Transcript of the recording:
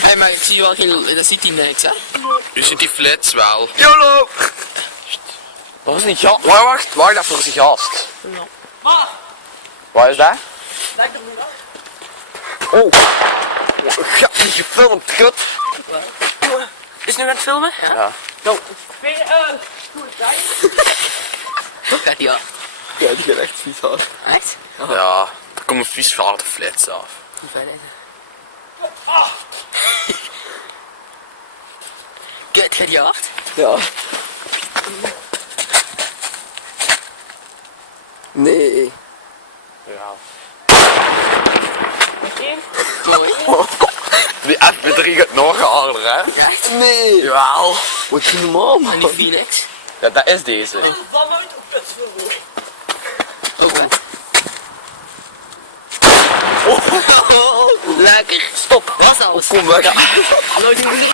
Hé, maar ik zie wel geen... Dat ziet hij niks, hè? Nu ziet die flits wel. YOLO! Dat is niet gast. Wacht, dat voor zijn gast. Maar! Wat is dat? Lijkt er niet af. Oh. Ja, niet gefilmd, kut. Is nu aan het filmen? Ja. Nou. Ben je, doe het daar. Gaat die af? Ja, die gaat echt vies hard. Echt? Ja, er komt een vies vader flits af. Hoe ver is het? Kut, gaat die hard? Ja. Nee. Ja. Mooi. Die FB3 gaat nog harder, hè? Echt? Nee. Jawel. Wat je normaal, En man. die Phoenix? Ja, dat is deze. Lekker. Stop. Dat is alles. Kom weg. Nooit meer gezien.